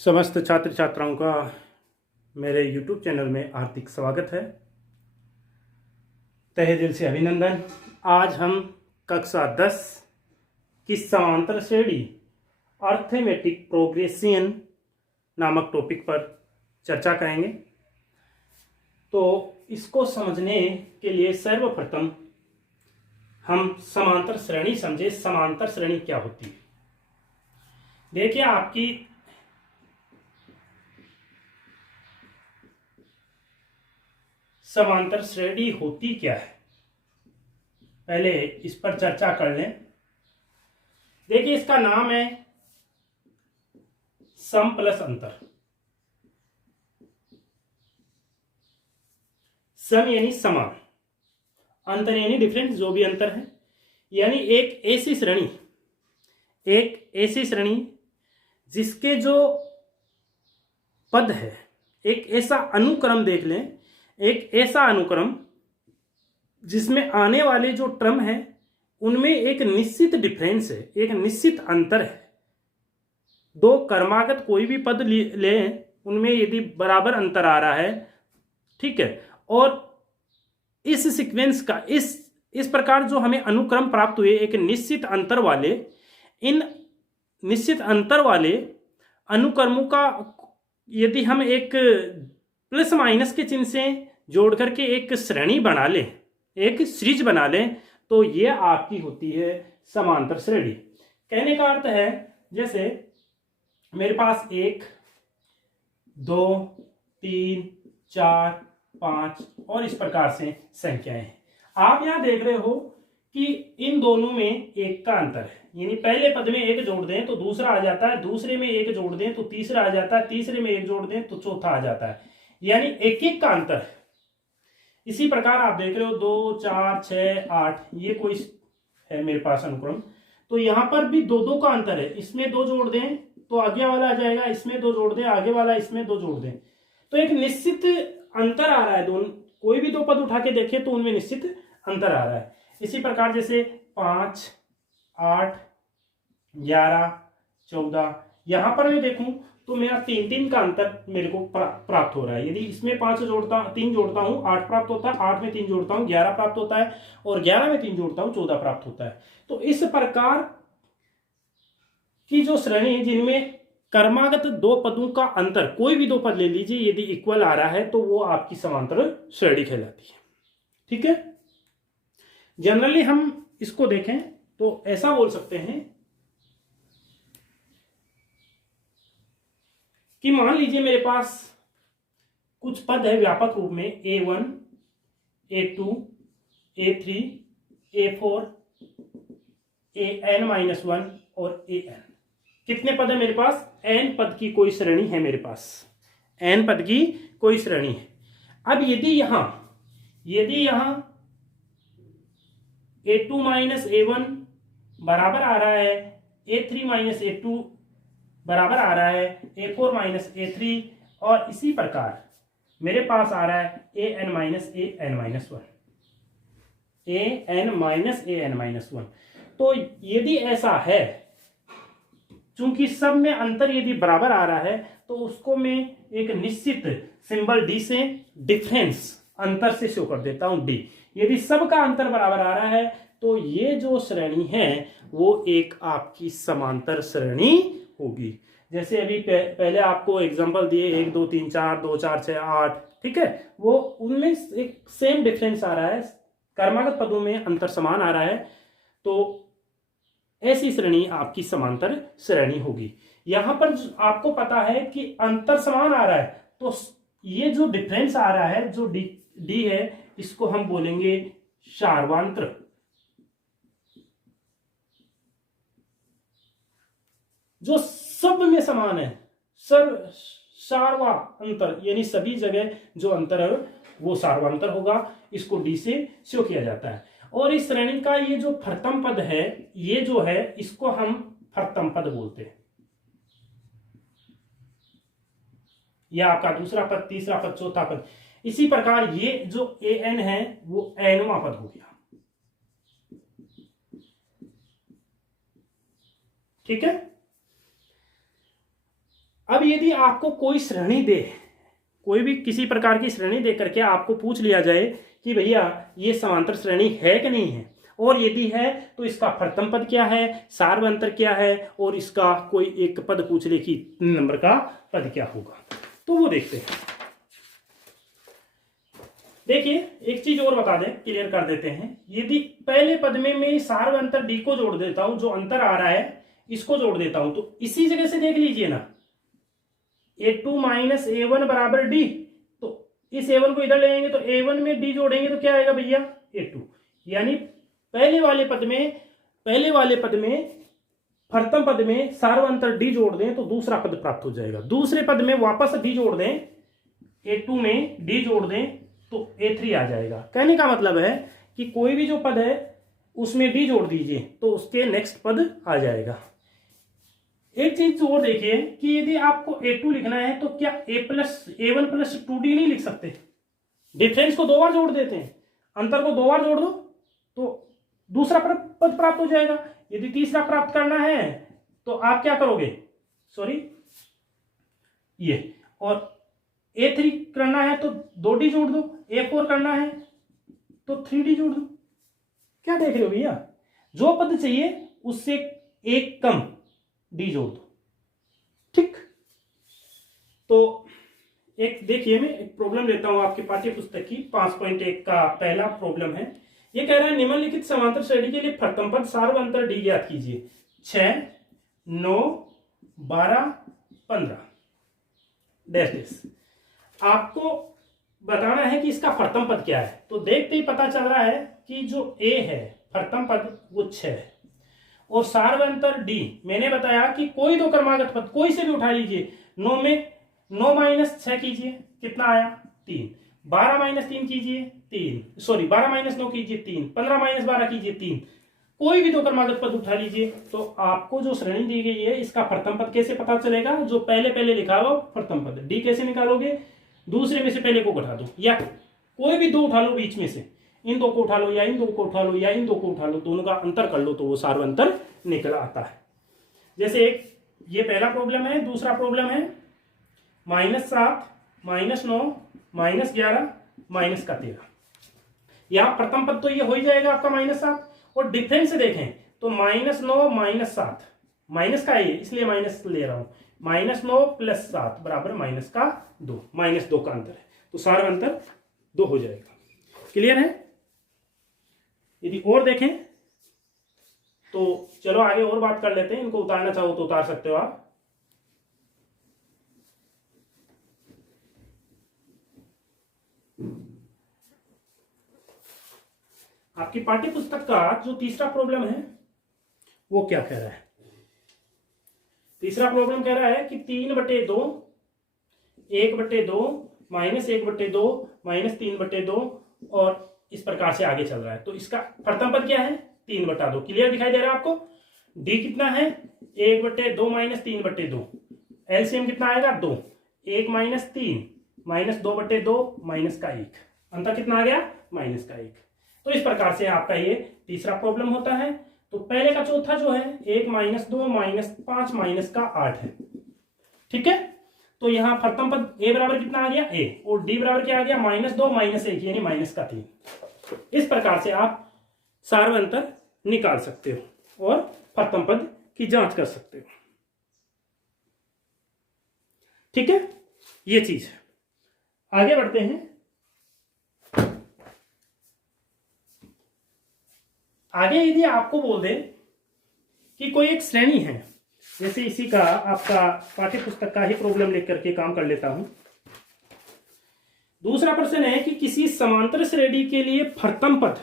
समस्त छात्र छात्राओं का मेरे YouTube चैनल में हार्दिक स्वागत है। तहे दिल से अभिनंदन। आज हम कक्षा 10 की समांतर श्रेणी अर्थमेटिक प्रोग्रेशन नामक टॉपिक पर चर्चा करेंगे। तो इसको समझने के लिए सर्वप्रथम हम समांतर श्रेणी समझे। समांतर श्रेणी क्या होती है? देखिए, आपकी समांतर श्रेणी होती क्या है, पहले इस पर चर्चा कर लें। देखिए, इसका नाम है सम प्लस अंतर। सम यानी समान, अंतर यानी डिफरेंस, जो भी अंतर है। यानी एक ऐसी श्रेणी जिसके जो पद है, एक ऐसा अनुक्रम देख लें, एक ऐसा अनुक्रम जिसमें आने वाले जो टर्म है उनमें एक निश्चित डिफरेंस है, एक निश्चित अंतर है। दो कर्मागत कोई भी पद ले उनमें यदि बराबर अंतर आ रहा है, ठीक है, और इस सीक्वेंस का इस प्रकार जो हमें अनुक्रम प्राप्त हुए एक निश्चित अंतर वाले, इन निश्चित अंतर वाले अनुक्रमों का यदि हम एक प्लस माइनस के चिन्ह से जोड़ करके एक श्रेणी बना लें, एक सीरीज बना लें, तो ये आपकी होती है समांतर श्रेणी। कहने का अर्थ है, जैसे मेरे पास 1 2 3 4 5 और इस प्रकार से संख्याएं हैं। आप यहां देख रहे हो कि इन दोनों में एक का अंतर है, यानी पहले पद में एक जोड़ दें तो दूसरा आ जाता है, दूसरे में एक जोड़ दें तो तीसरा आ जाता है, तीसरे में एक जोड़ दें तो चौथा आ जाता है, यानी एक एक का अंतर है। इसी प्रकार आप देख रहे हो 2 4 6 8, ये कोई है मेरे पास अनुक्रम, तो यहां पर भी 2 2 का अंतर है। इसमें 2 जोड़ दें तो आगे वाला आ जाएगा, इसमें 2 जोड़ दें आगे वाला, इसमें 2 जोड़ दें, तो एक निश्चित अंतर आ रहा है। दोनों कोई भी 2 पद उठा के देखें तो उनमें निश्चित अंतर आ रहा है। इसी प्रकार जैसे 5 8 11 14, यहां पर मैं देखूं तो मेरा 3 3 का अंतर मेरे को प्राप्त हो रहा है। यदि इसमें 3 जोड़ता हूं 8 प्राप्त होता है, 8 में 3 जोड़ता हूं 11 प्राप्त होता है, और 11 में 3 जोड़ता हूं 14 प्राप्त होता है। तो इस प्रकार की जो श्रेणी जिनमें कर्मागत 2 पदों का अंतर, कोई भी 2 पद ले लीजिए, यदि इक्वल आ रहा है तो वो आपकी समांतर श्रेणी कहलाती है। ठीक है, जनरली हम इसको देखें तो ऐसा बोल सकते हैं कि मान लीजिए मेरे पास कुछ पद है व्यापक रूप में A1 A2 A3 A4 AN-1 और AN। कितने पद है मेरे पास? n पद की कोई श्रेणी है मेरे पास, n पद की कोई श्रेणी है। अब यदि यहां A2 माइनस A1 बराबर आ रहा है, A3 माइनस A2 बराबर आ रहा है A4 माइनस A3, और इसी प्रकार मेरे पास आ रहा है AN minus AN-1, AN minus AN-1। तो यदि ऐसा है, चूंकि सब में अंतर यदि बराबर आ रहा है, तो उसको मैं एक निश्चित सिंबल D से, डिफरेंस अंतर से शो कर देता हूं D। यदि सबका अंतर बराबर आ रहा है तो ये जो श्रेणी है वो एक आपकी समांतर श्रेणी होगी। जैसे अभी पहले आपको एग्जांपल दिए 1 2 3 4 2 4 6 8, ठीक है, वो उनमें एक सेम डिफरेंस आ रहा है, कर्मागत पदों में अंतर समान आ रहा है, तो ऐसी श्रेणी आपकी समांतर श्रेणी होगी। यहां पर आपको पता है कि अंतर समान आ रहा है, तो ये जो डिफरेंस आ रहा है, जो डी है, इसको हम बोलेंगे सार्वंत्र। जो सब में समान है, सार्वा अंतर, यानी सभी जगह जो अंतर है वो सार्वंतर होगा, इसको डी से शो किया जाता है। और इस श्रेणी का ये जो प्रथम पद है, ये जो है, इसको हम प्रथम पद बोलते हैं। यह आपका दूसरा पद, तीसरा पद, चौथा पद। इसी प्रकार ये जो AN है वो nवां पद हो गया। ठीक है, अब यदि आपको कोई श्रेणी दे, कोई भी किसी प्रकार की श्रेणी दे करके आपको पूछ लिया जाए कि भैया ये समांतर श्रेणी है कि नहीं है, और यदि है तो इसका प्रथम पद क्या है, सार्वंतर क्या है, और इसका कोई एक पद पूछ ले कि नंबर का पद क्या होगा, तो वो देखते हैं। देखिए एक चीज और बता दें, क्लियर कर देते हैं। यदि पहले पद में मैं सार्वंतर डी को जोड़ देता हूं, जो अंतर आ रहा है इसको जोड़ देता हूं, तो इसी जगह से देख लीजिए ना, a2 माइनस a1 बराबर डी, तो इस a1 को इधर ले आएंगे तो a1 में d जोड़ेंगे तो क्या आएगा भैया a2, यानी पहले वाले पद में प्रथम पद में सार्वंतर d जोड़ दें तो दूसरा पद प्राप्त हो जाएगा। दूसरे पद में वापस d जोड़ दें, a2 में d जोड़ दें तो a3 आ जाएगा। कहने का मतलब है कि कोई भी जो पद है उसमें d जोड़ दीजिए तो उसके नेक्स्ट पद आ जाएगा। एक चीज और देखिए कि यदि आपको a2 लिखना है तो क्या a1 प्लस 2d नहीं लिख सकते? डिफरेंस को 2 बार जोड़ देते हैं, अंतर को 2 बार जोड़ दो तो दूसरा पद प्राप्त हो जाएगा। यदि तीसरा प्राप्त करना है तो आप क्या करोगे, ये, और a3 करना है तो 2d जोड़ दो, a4 करना है तो 3d जोड़ दो। क्या देख रहे हो भैया, जो पद चाहिए उससे एक कम d जोड़ दो, ठीक। तो एक देखिए मैं एक प्रॉब्लम लेता हूं आपके पाठ्य पुस्तक की 5.1 का पहला प्रॉब्लम है। ये कह रहा है निम्नलिखित समांतर श्रेणी के लिए प्रथम पद सार्वंतर d ज्ञात कीजिए। 6, 9, 12, 15 डैश डैश। आपको बताना है कि इसका प्रथम पद क्या है। तो देखते ही पता चल रहा है कि जो a है प्रथम पद वो 6 है, और सार्वंतर d मैंने बताया कि कोई दो क्रमागत पद कोई से भी उठा लीजिए। 9 में 9 माइनस 6 कीजिए, कितना आया 3। 12 माइनस 3 कीजिए 3, 12 माइनस 9 कीजिए 3, 15 माइनस 12 कीजिए 3। कोई भी दो क्रमागत पद उठा लीजिए तो आपको जो श्रेणी दी गई है इसका प्रथम पद कैसे पता चलेगा, जो पहले लिखा हुआ प्रथम पद। d कैसे निकालोगे, दूसरे में से पहले को घटा दो, या कोई भी दो उठा लो बीच में से, इन दो को उठा लो या इन दो को उठा लो या इन दो को उठा लो, दोनों का अंतर कर लो तो वो सार्वंतर निकल आता है। जैसे एक ये पहला प्रॉब्लम है, दूसरा प्रॉब्लम है -7, -9, -11, -13। यहां प्रथम पद तो ये हो ही जाएगा आपका -7, और डिफरेंस से देखें तो -9 -7, माइनस का है इसलिए माइनस ले रहा हूं, -9 + 7 बराबर -2, -2 का अंतर है, तो सार्वंतर 2 हो जाएगा। क्लियर है? यदि और देखें तो चलो आगे और बात कर लेते हैं। इनको उतारना चाहो तो उतार सकते हो आप। आपकी पाठ्य पुस्तक का जो तीसरा प्रॉब्लम है वो क्या कह रहा है? तीसरा प्रॉब्लम कह रहा है कि 3/2, 1/2, -1/2, -3/2 और इस प्रकार से आगे चल रहा है। तो इसका प्रथम पद क्या है 3/2। क्लियर दिखाई दे रहा है आपको? डी कितना है 1/2 -3/2, एलसीएम कितना आएगा 2, 1 - 3 -2/2 -1, अंतर कितना आ गया -1। तो इस प्रकार से आपका ये तीसरा प्रॉब्लम होता है। तो पहले का चौथा जो है 1 -2 -5 -8 है, ठीक है। तो यहां प्रथम पद a बराबर कितना आ गया a, और d बराबर क्या आ गया -2 -1 यानी -3। इस प्रकार से आप सार्वंतर निकाल सकते हो और प्रथम पद की जांच कर सकते हो, ठीक है। ये चीज आगे बढ़ते हैं। आगे यदि आपको बोल दे कि कोई एक श्रेणी है, जैसे इसी का आपका पाठ्य पुस्तक का ही प्रॉब्लम लेकर के काम कर लेता हूं। दूसरा प्रश्न है कि किसी समांतर श्रेणी के लिए प्रथम पद,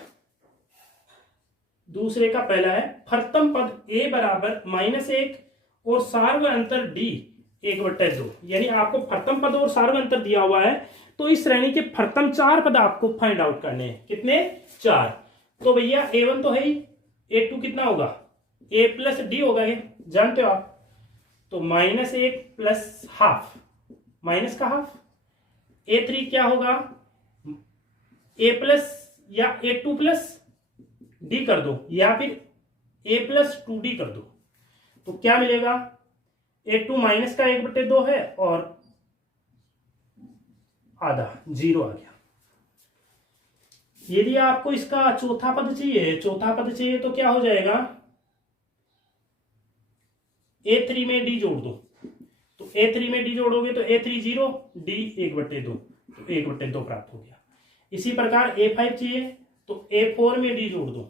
दूसरे का पहला है प्रथम पद a बराबर -1 और सार्वंतर d 1/2, यानी आपको प्रथम पद और सार्वंतर दिया हुआ है। तो इस श्रेणी के प्रथम 4 पद आपको फाइंड आउट करने हैं। कितने? 4। तो भैया a1 तो है ही, a2 कितना होगा a + d होगा, ये जानते हो आप। तो -1 + ½ माइनस का हाफ। a3 क्या होगा a+ या a2 + d कर दो, या फिर a + 2d कर दो। तो क्या मिलेगा A2 माइनस का 1/2 है और आधा 0 आ गया। यदि आपको इसका चौथा पद चाहिए तो क्या हो जाएगा, A3 में D जोड़ दो, तो A3 में D जोड़ोगे तो A3 0, D 1/2, तो 1/2 प्राप्त हो गया। इसी प्रकार A5 चाहिए तो A4 में D जोड़ दो,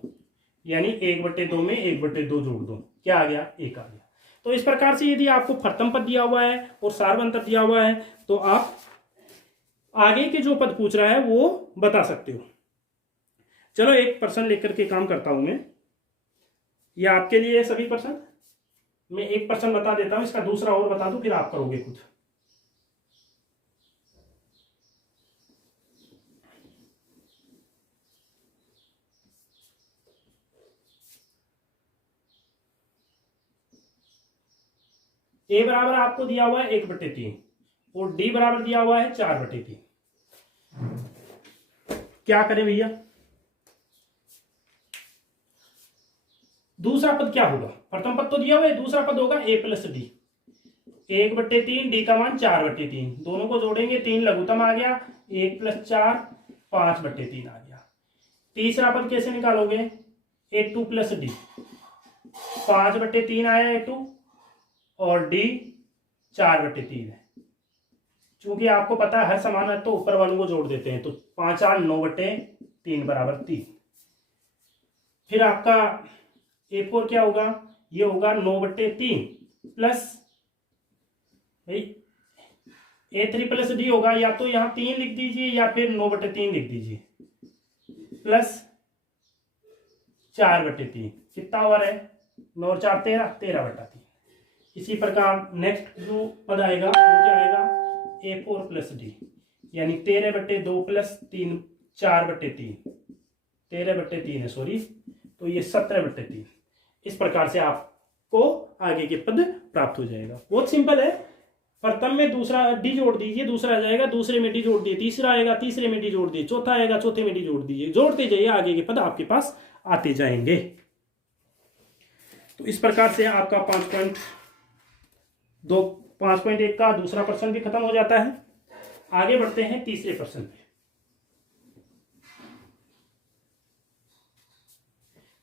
यानी 1/2 में 1/2 जोड़ दो, क्या आ गया, 1 आ गया। तो इस प्रकार से यदि आपको प्रथम पद दिया हुआ है और सार्वंतर दिया हुआ है तो आप आगे के जो पद पूछ रहा है वो बता सकते हो। चलो एक प्रश्न लेकर के काम करता हूं मैं, ये आपके लिए सभी प्रश्न, मैं एक प्रश्न बता देता हूं, इसका दूसरा और बता दूं, फिर आप करोगे खुद। ए बराबर आपको दिया हुआ है 1/3 और डी बराबर दिया हुआ है 4/3। क्या करें भैया, दूसरा पद क्या होगा, प्रथम पद तो दिया हुआ है, दूसरा पद होगा a प्लस डी, 1/3, डी का मान 4/3, दोनों को जोड़ेंगे 3 लघुत्तम आ गया, 1 + 4 5/3 आ गया। तीसरा पद कैसे निकालोगे, A2 प्लस डी, 5/3 आया A2 और डी 4/3 है। चूंकि आपको पता है हर समान है तो ऊपर वालों को जोड़ देते हैं, तो 5 8 9/3 बराबर 3। फिर आपका A4 क्या होगा, ये होगा 9/3 प्लस भाई A3 प्लस डी होगा, या तो यहां 3 लिख दीजिए या फिर 9/3 लिख दीजिए, प्लस 4/3, कितना ओवर है, 9 और 4 13/3। इसी प्रकार नेक्स्ट जो पद आएगा वो क्या आएगा, A4 प्लस डी, यानी 13/2 प्लस 3 4/3, 13/3 है सॉरी, तो ये 17/3। इस प्रकार से आपको आगे के पद प्राप्त हो जाएगा। बहुत सिंपल है, प्रथम में दूसरा डी जोड़ दीजिए, दूसरा आ जाएगा, दूसरे में डी जोड़ दिए, तीसरा आएगा, तीसरे में डी जोड़ दिए, चौथा आएगा, चौथे में डी जोड़ दीजिए, जोड़ते जाइए, आगे के पद आपके पास आते जाएंगे। तो इस प्रकार से आपका 5.1 का दूसरा प्रश्न भी खत्म हो जाता है। आगे बढ़ते हैं तीसरे प्रश्न पे।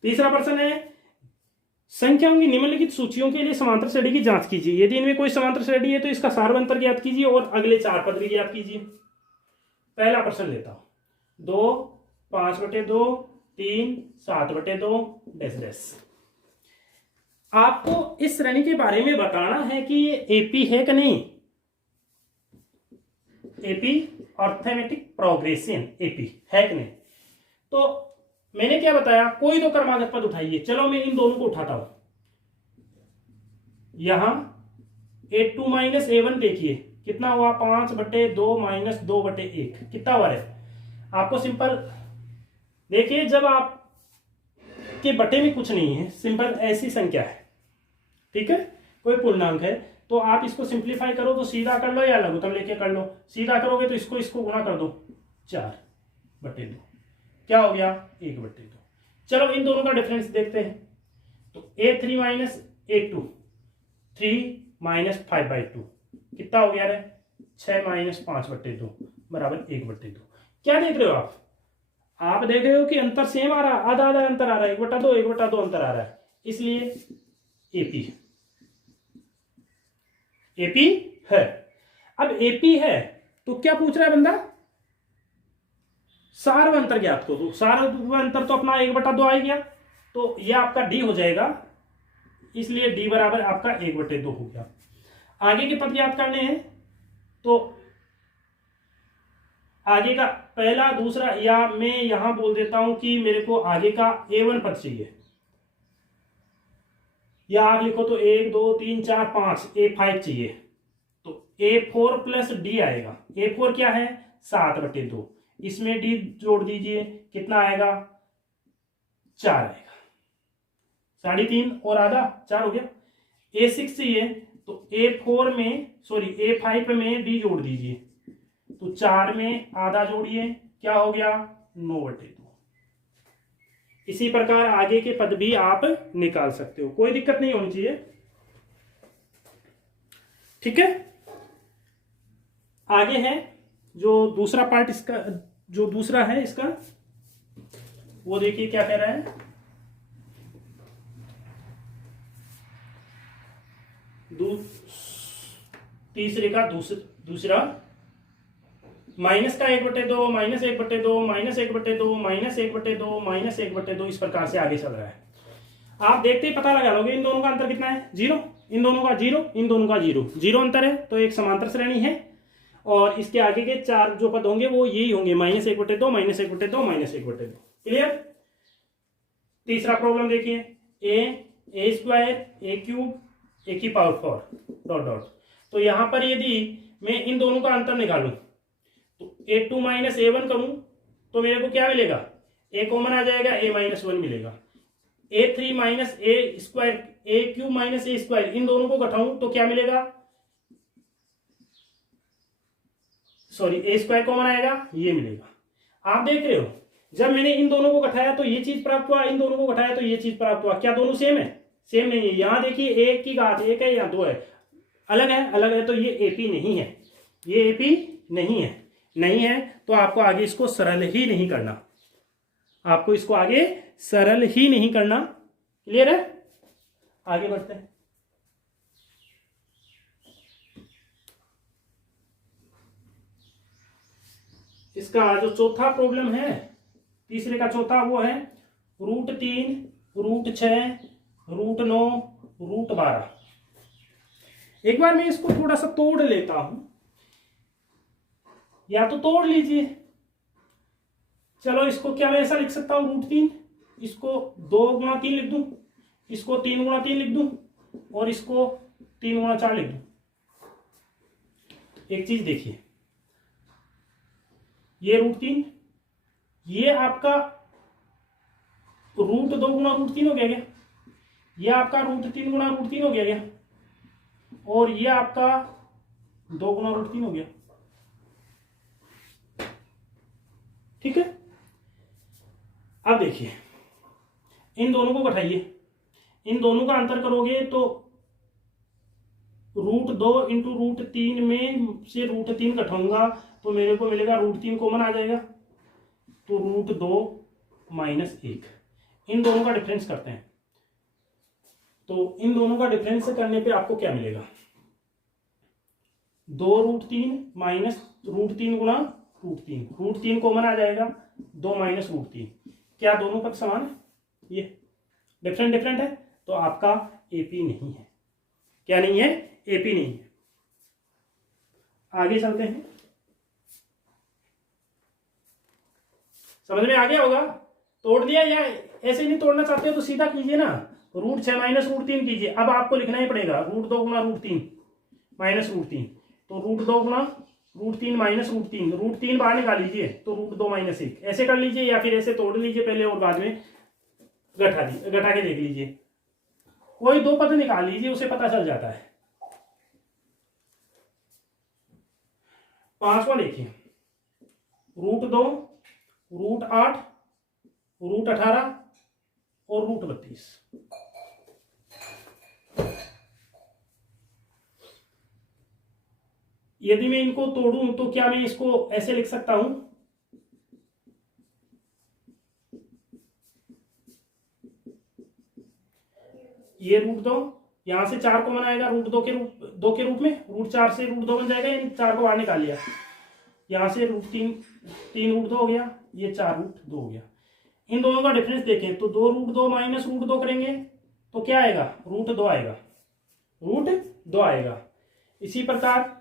तीसरा प्रश्न है, संख्याओं की निम्नलिखित सूचियों के लिए समांतर श्रेणी की जांच कीजिए। यदि इनमें कोई समांतर श्रेणी है तो इसका सार्वंतर ज्ञात कीजिए और अगले 4 पद भी ज्ञात कीजिए। पहला प्रश्न लेता हूं, 2 5/2 3 7/2 डैश डैश। आपको इस श्रेणी के बारे में बताना है कि ये एपी है कि नहीं, एपी अर्थमेटिक प्रोग्रेशन एपी है कि नहीं। तो मैंने क्या बताया, कोई दो क्रमागत पद उठाइए। चलो मैं इन दोनों को उठाता हूं, यहां A2 माइनस A1 देखिए कितना हुआ, 5/2 माइनस 2/1, कितना हुआ है। आपको सिंपल देखिए, जब आप के बटे में कुछ नहीं है, सिंपल ऐसी संख्या है, ठीक है, कोई पूर्णांक है, तो आप इसको सिंप्लीफाई करो तो सीधा कर लो या लघुत्तम लेके कर लो। सीधा करोगे तो इसको गुणा कर दो, 4/2, क्या हो गया, 1/2। चलो इन दोनों का डिफरेंस देखते हैं। तो A3 माइनस A2, 3 माइनस 5/2, कितना हो गया रे, 6 माइनस 5/2 बराबर 1/2। क्या देख रहे हो आप देख रहे हो कि अंतर सेम आ रहा है, आधा आधा अंतर आ रहा है, 1/2 1/2 अंतर आ रहा है, इसलिए एपी है। अब एपी है तो क्या पूछ रहा है बंदा, सार्वंतर ज्ञात को। तो सार्वंतर तो अपना 1/2 आ गया, तो यह आपका डी हो जाएगा, इसलिए डी बराबर आपका 1/2 हो गया। आगे के पद ज्ञात करने हैं, तो आगे का पहला दूसरा, या मैं यहां बोल देता हूं कि मेरे को आगे का A1 पद चाहिए, या आप लिखो तो 1 2 3 4 5 A5 चाहिए। तो A4 प्लस डी आएगा। A4 क्या है, 7/2, इसमें डी जोड़ दीजिए, कितना आएगा, 4 आएगा, 3.5 और आधा 4 हो गया। A6 चाहिए तो A5 में डी जोड़ दीजिए, तो 4 में आधा जोड़िए, क्या हो गया, 9/2। इसी प्रकार आगे के पद भी आप निकाल सकते हो, कोई दिक्कत नहीं होनी चाहिए। ठीक है, आगे है जो दूसरा पार्ट इसका, जो दूसरा है इसका, वो देखिए क्या कह रहा है। तीसरे का दूसरा माइनस का 1/2, -1/2, -1/2, -1/2, -1/2, इस प्रकार से आगे चल रहा है। आप देखते ही पता लगा लोगे इन दोनों का अंतर कितना है, 0, इन दोनों का 0, इन दोनों का 0, 0 अंतर है, तो एक समांतर श्रेणी है। और इसके आगे के 4 जो पद होंगे वो यही होंगे, -1/2, -1/2, -1/2। क्लियर। तीसरा प्रॉब्लम देखिए, a² a³ a⁴ ... तो यहां पर यदि मैं इन दोनों का अंतर निकालूं तो a2 - a1 करूं तो मेरे को क्या मिलेगा, a कॉमन आ जाएगा, a-1 मिलेगा। a3 - a² a³ - a², इन दोनों को घटाऊं तो क्या मिलेगा, सॉरी a² कॉमन आएगा, ये मिलेगा। आप देख रहे हो जब मैंने इन दोनों को घटाया तो ये चीज प्राप्त हुआ, इन दोनों को घटाया तो ये चीज प्राप्त हुआ। क्या दोनों सेम है, सेम नहीं है। यहां देखिए 1 की घात 1 है या 2 है, अलग है, अलग है, तो ये एपी नहीं है, ये एपी नहीं है। नहीं है तो आपको आगे इसको सरल ही नहीं करना, आपको इसको आगे सरल ही नहीं करना। क्लियर है, आगे बढ़ते हैं। इसका जो चौथा प्रॉब्लम है, तीसरे का चौथा, वो है √3, √6, √9, √12। एक बार मैं इसको थोड़ा सा तोड़ लेता हूं, या तो तोड़ लीजिए। चलो इसको क्या मैं ऐसा लिख सकता हूं, √3, इसको 2 × 3 लिख दूं, इसको 3 × 3 लिख दूं, और इसको 3 × 4 लिख दूं। एक चीज देखिए, ये √3, ये आपका √2 × √3 हो गया क्या, ये आपका √3 × √3 हो गया क्या, और ये आपका 2 × √3 हो गया। ठीक है, अब देखिए इन दोनों को घटाइए, इन दोनों का अंतर करोगे तो √2 × √3 में से √3 घटाऊंगा तो मेरे को मिलेगा √3 कॉमन आ जाएगा, तो √2 - 1। इन दोनों का डिफरेंस करते हैं, तो इन दोनों का डिफरेंस करने पे आपको क्या मिलेगा, 2√3 माइनस √3 गुणा √3, √3 कॉमन आ जाएगा, 2 - √3। क्या दोनों पद समान है, ये डिफरेंट है, तो आपका एपी नहीं है। क्या नहीं है, एपी नहीं है। आगे चलते हैं, समझ में आ गया होगा। तोड़ दिया, या ऐसे नहीं तोड़ना चाहते हो तो सीधा कीजिए ना, √6 - √3 कीजिए। अब आपको लिखना ही पड़ेगा √2 × √3 - √3, तो √2 × √3 - √3, √3 बाहर निकाल लीजिए तो √2 - 1 ऐसे कर लीजिए, या फिर ऐसे तोड़ लीजिए पहले और बाद में घटा के देख लीजिए। कोई 2 पद निकाल लीजिए, उसे पता चल जाता है। पांचवा देखिए, √2, √8, √18 और √32। यदि मैं इनको तोड़ूं तो क्या मैं इसको ऐसे लिख सकता हूं, ये √2, यहां से 4 कॉमन आएगा, √2 के रूप में, √4 से √2 बन जाएगा, यानी 4 को बाहर निकाल लिया, यहां से √3 √2 हो गया, ये 4 √2 हो गया। इन दोनों का डिफरेंस देखें तो 2 √2 माइनस √2 करेंगे तो क्या आएगा, √2 आएगा, √2 आएगा। इसी प्रकार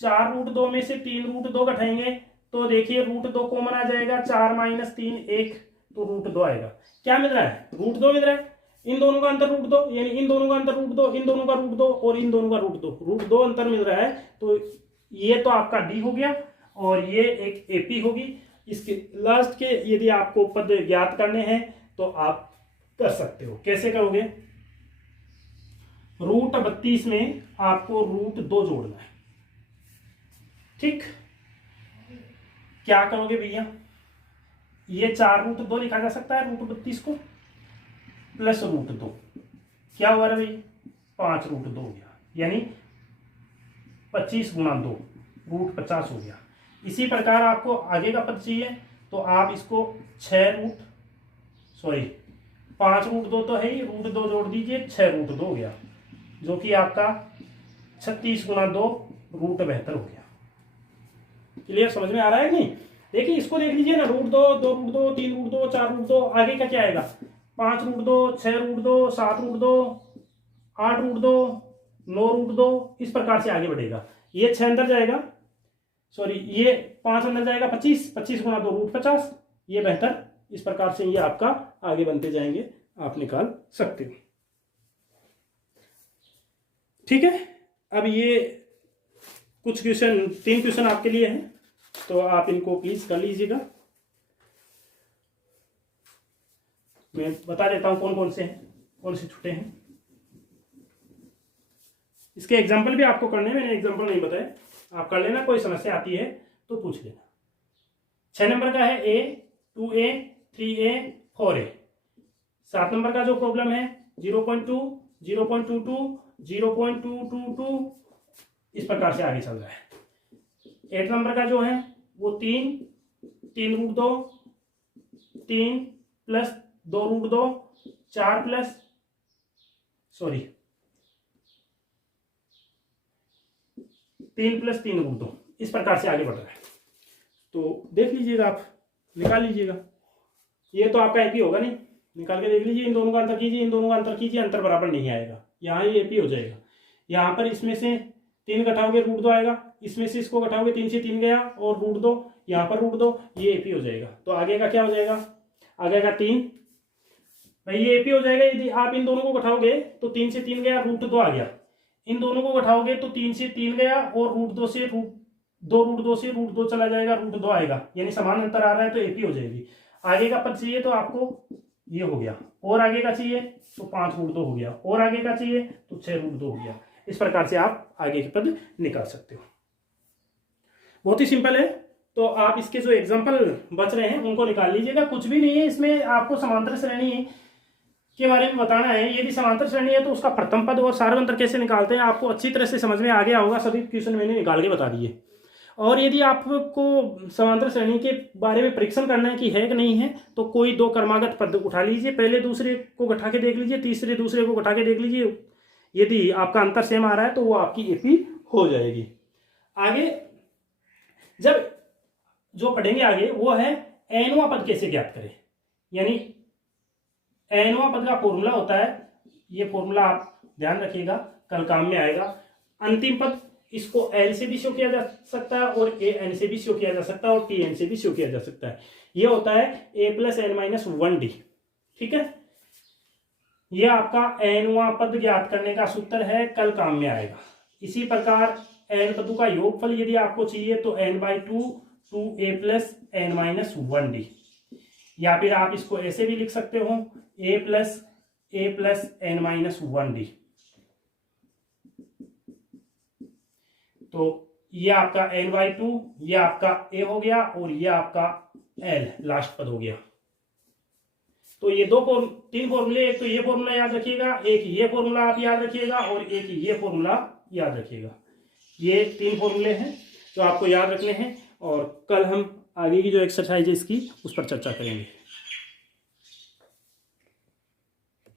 4 √2 में से 3 √2 घटाएंगे तो देखिए √2 कॉमन आ जाएगा, 4 - 3 1, तो √2 आएगा। क्या मिल रहा है, √2 मिल रहा है। इन दोनों का अंतर √2, यानी इन दोनों का अंतर √2, इन दोनों का √2 और इन दोनों का √2 अंतर मिल रहा है, तो ये तो आपका डी हो गया और ये एक एपी होगी। इसके लास्ट के यदि आपको पद ज्ञात करने हैं तो आप कर सकते हो। कैसे करोगे, √32 में आपको √2 जोड़ना है। ठीक, क्या करोगे भैया, ये 4 √2 लिखा जा सकता है, √32 को प्लस √2, क्या हुआ भाई, 5 √2 हो गया, यानी 25 गुणा 2 रूट 50 हो गया। इसी प्रकार आपको आगे का पद चाहिए तो आप इसको 5 रूट 2 तो है ही, रूट 2 जोड़ दीजिए, 6 रूट 2 हो गया, जो कि आपका 36 गुणा 2 रूट 72 हो गया। क्लियर, समझ में आ रहा है कि नहीं? देखिए इसको देख लीजिए ना, रूट 2, 2 रूट 2, 3 रूट 2, 4 रूट 2, आगे का क्या आएगा? 5 root 2, 6 root 2, 7 root 2, 8 root 2, 9 root 2, इस प्रकार से आगे बढ़ेगा। ये 6 अंदर जाएगा, सॉरी ये 5 अंदर जाएगा, 25 गुणा 2 रूट 50, ये 72। इस प्रकार से ये आपका आगे बनते जाएंगे, आप निकाल सकते हो। ठीक है, अब ये कुछ क्वेश्चन, 3 क्वेश्चन आपके लिए हैं, तो आप इनको प्लीज कर लीजिएगा। मैं बता देता हूं कौन कौन से हैं, कौन से छूटे हैं। इसके एग्जाम्पल भी आपको करने, मैंने एग्जाम्पल नहीं बताए, आप कर लेना, कोई समस्या आती है तो पूछ लेना। 6 नंबर का है A, 2A, 3A, 4A। 7 number का जो प्रॉब्लम है 0.2, 0.22, 0.222, इस प्रकार से आगे चल रहा है। 8 नंबर का जो है वो 3 root 2, 3 plus 2 root 2, 4 plus 3 plus 3 root 2, इस प्रकार से आगे बढ़ रहा है। तो देख लीजिएगा, आप निकाल लीजिएगा। ये तो आपका एपी होगा नहीं, निकाल के देख लीजिए, इन दोनों का अंतर कीजिए, इन दोनों का अंतर कीजिए, अंतर बराबर नहीं आएगा, यहाँ ये एपी हो जाएगा। यहाँ पर इसमें से 3 घटाओगे रूट 2 आएगा, इसमें से इसको घटाओगे 3 से 3 गया और रूट 2, यहाँ पर रूट 2, ये एपी हो जाएगा। तो आगे का क्या हो जाएगा? आगे का 3, भाई ये एपी हो जाएगा। यदि आप इन दोनों को घटाओगे तो 3 से 3 गया, रूट 2 आ गया। इन दोनों को घटाओगे तो 3 से 3 गया और रूट 2 से रूट 2 चला जाएगा, रूट 2 आएगा, यानी समान अंतर आ रहा है तो एपी हो जाएगी। आगे का पद चाहिए तो आपको ये हो गया, और आगे का चाहिए तो 5 रूट 2 हो गया, और आगे का चाहिए तो 6 रूट 2 हो गया। इस प्रकार से आप आगे के पद निकाल सकते हो। बहुत ही सिंपल है। तो आप इसके जो एग्जाम्पल बच रहे हैं उनको निकाल लीजिएगा, कुछ भी नहीं है इसमें। आपको समांतर श्रेणी के बारे में बताना है। यदि समांतर श्रेणी है तो उसका प्रथम पद और सार्वंतर कैसे निकालते हैं आपको अच्छी तरह से समझ में आ गया होगा। सभी क्वेश्चन मैंने निकाल के बता दिए। और यदि आपको समांतर श्रेणी के बारे में परीक्षण करना है कि है कि नहीं है, तो कोई 2 क्रमागत पद उठा लीजिए, पहले दूसरे को घटा के देख लीजिए, तीसरे दूसरे को घटा के देख लीजिए। यदि आपका अंतर सेम आ रहा है तो वो आपकी एपी हो जाएगी। आगे जब जो पढ़ेंगे आगे वो है एनवां पद कैसे ज्ञात करें। यानी एनवां पद का फॉर्मूला होता है, ये फॉर्मूला आप ध्यान रखिएगा, कल काम में आएगा। अंतिम पद, इसको एल से भी शो किया जा सकता है और ए एन से भी शो किया जा सकता है और टी एन से भी शो किया जा सकता है। ये होता है a + n - 1d। ठीक है, ये आपका एनवां पद ज्ञात करने का सूत्र है, कल काम में आएगा। इसी प्रकार एन पदों का योगफल यदि आपको चाहिए तो n/2 2a + n - 1d, या फिर आप इसको ऐसे भी लिख सकते हो a + n - 1d। तो ये आपका n/2, ये आपका a हो गया और ये आपका l लास्ट पद हो गया। तो ये 3 फॉर्मूले, एक तो ये फॉर्मूला याद रखिएगा, एक ये फॉर्मूला आप याद रखिएगा और एक ये फॉर्मूला याद रखिएगा। ये 3 फॉर्मूले हैं जो आपको याद रखने हैं और कल हम आगे की जो एक्सरसाइज है इसकी उस पर चर्चा करेंगे।